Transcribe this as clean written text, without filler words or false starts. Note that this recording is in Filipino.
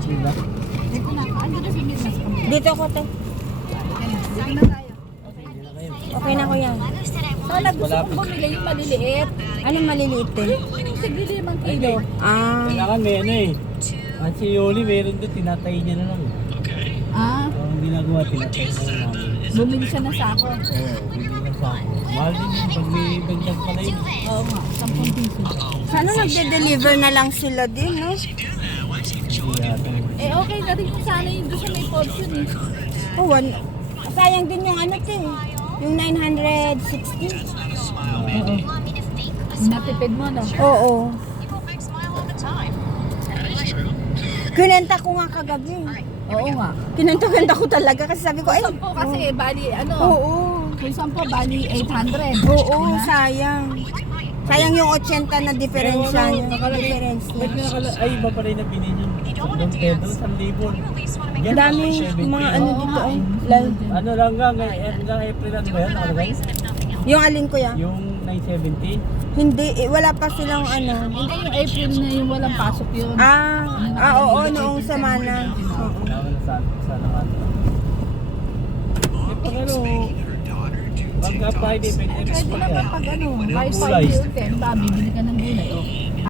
Sila. Dito na, ando na si Miss. Dito ako, te. Dito na tayo. Okay na ko yan. Sana gusto kong bumili yung maliliit. Anong maliliit, te? Yung sige 5 kilo. Kailangan may ano eh. At si Yoli meron doon, tinatay niya na lang. Ah, Ang ginagawa, tinatay na lang namin. bumili siya ng sako. Oo, bibili ng sako. Mahal din yun, pag may bentag pala yun. Oo nga, 10 piso. Sana nagde-deliver na lang sila din, no? Hindi yata. Eh okay na rin kung sana yung doon sa may portion eh. Oh, sayang din yung ano, te. Yung 960. Oo. Natipid mo no? Oo. Kinenta ko nga kagabi. Oo nga. Kinenta ko talaga kasi sabi ko, ay, Kung 10 kasi bali ano, oo. kung 10 bali 800. Oo, Diba? sayang. Sayang yung 80 na diferensya niya. Difference niya. Ba't ay, iba pa rin na binin yun. Don Pedro, 1,000. Ang dami mga ano dito. Oh. Like, Ano lang nga, hanggang April ano ba yan nakalagay? yung alin ko ya? Yung 970? Hindi, wala pa silang ano. Hindi yung April na yung walang pasok yun. Oo, noong semana. Oo. Kailangan na sa naman. Eh, pag ano, pagka Friday, pwede Pwede naman pag ano, Yung kahit gulay. 5 yun, 10 ba, bibili ka ng gulay. Oh.